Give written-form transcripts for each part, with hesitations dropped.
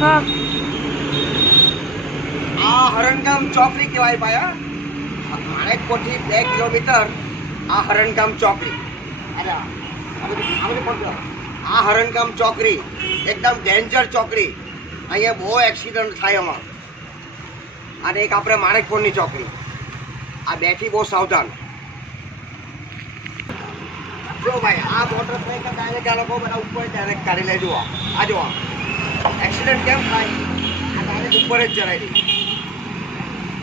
हाँ આ હરણગામ ચોકડી કહેવાય ભાઈ. માણેકપોળથી 2 કિલોમીટર આ હરણગામ ચોકડી. અરે આ હરણગામ ચોકડી એકદમ ડેન્જર ચોકડી. અહીંયા બહુ એક્સિડન્ટ થાય એમાં. અને એક આપણે માણેકપોળની ચોકડી. આ બેથી બહુ સાવધાન. જો ભાઈ આ મોટરસાઇકલ ડાયરેક્ટ આ લોકો બધા ઉપર ડાયરેક્ટ કાઢી લે. જુઓ આ જુઓ એક્સિડન્ટ કેમ થાય. આ ડાયરેક્ટ ઉપર જ ચડાવી દે.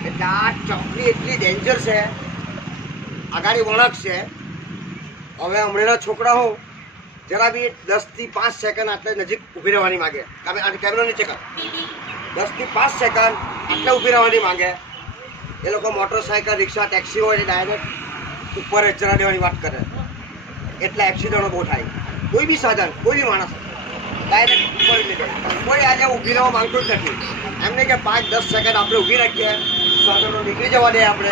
એટલે આ ચોકડી એટલી ડેન્જર છે. આગાડી વળક છે. હવે હમણાંના છોકરાઓ જરા બી 10 થી 5 સેકન્ડ આટલે નજીક ઊભી રહેવાની માગે. કેમેરો નીચે કર. 10 થી 5 સેકન્ડ આટલે ઊભી રહેવાની માગે. એ લોકો મોટરસાઇકલ રિક્ષા ટેક્સી હોય ડાયરેક્ટ ઉપર જ ચડાવી દેવાની વાત કરે. એટલા એક્સિડન્ટો બહુ થાય. કોઈ બી સાધન કોઈ બી માણસ ડાયરેક્ટ ઉપર જ નીકળે. કોઈ આજે ઊભી રહેવા માંગતું જ નથી. એમને કે 5-10 સેકન્ડ આપણે ઊભી રાખીએ સાધનો નીકળી જવા દે આપણે.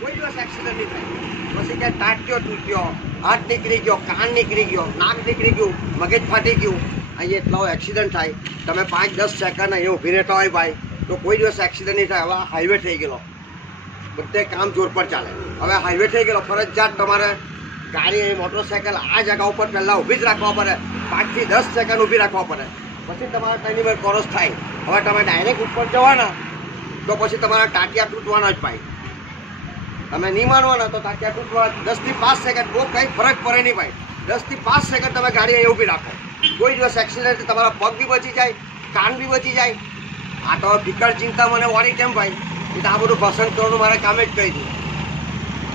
કોઈ દિવસ એક્સિડન્ટ નહીં થાય. પછી કે ટાંટ્યો તૂટ્યો, હાથ નીકળી ગયો, કાન નીકળી ગયો, નાક નીકળી ગયું, મગજ ફાટી ગયું. અહીંયા એટલો એક્સિડન્ટ થાય. તમે 5-10 સેકન્ડ અહીંયા ઊભી રહેતા હોય ભાઈ તો કોઈ દિવસ એક્સિડન્ટ નહીં થાય. હવે હાઈવે થઈ ગયેલો. બધે કામ જોર પર ચાલે. હવે હાઈવે થઈ ગયેલો. ફરજિયાત તમારે ગાડી મોટરસાઇકલ આ જગા ઉપર પહેલાં ઊભી જ રાખવા પડે. 5 થી 10 સેકન્ડ ઊભી રાખવા પડે. પછી તમારા ટાઈમની પર ક્રોસ થાય. હવે તમે ડાયરેક્ટ ઉપર જવાના તો પછી તમારા ટાંટિયા તૂટવાના જ ભાઈ. તમે નહીં માનવાના તો ટાંટિયા તૂટવાના. 10 થી 5 સેકન્ડ બહુ કંઈ ફરક પડે નહીં ભાઈ. 10 થી 5 સેકન્ડ તમે ગાડી અહીં ઊભી રાખો. કોઈ દિવસ એક્સિડન્ટ તમારા પગ બી બચી જાય, કાન બી બચી જાય. આ તો ફિકર ચિંતા મને વાળી કેમ ભાઈ. એ તો આ બધું પસંદ કરવાનું મારે કામે જ કહી દીધું.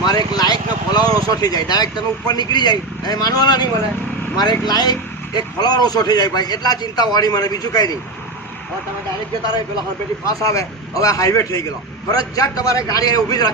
મારે એક લાયકનો ફોલોવર ઓછો થઈ જાય. ડાયરેક્ટ તમે ઉપર નીકળી જાય એ માનવાના નહીં મને. મારે એક લાયક એક ફોલોવર ઓછો થઈ જાય ભાઈ. એટલા ચિંતા વાળી મને, બીજું કંઈ નહીં. હવે તમે ડાયરેક્ટ જતા રહે પેલા હળપેટી પાસ આવે. હવે હાઈવે થઈ ગયેલો. ફરજિયાત તમારે ગાડી ઊભી જ રાખવી.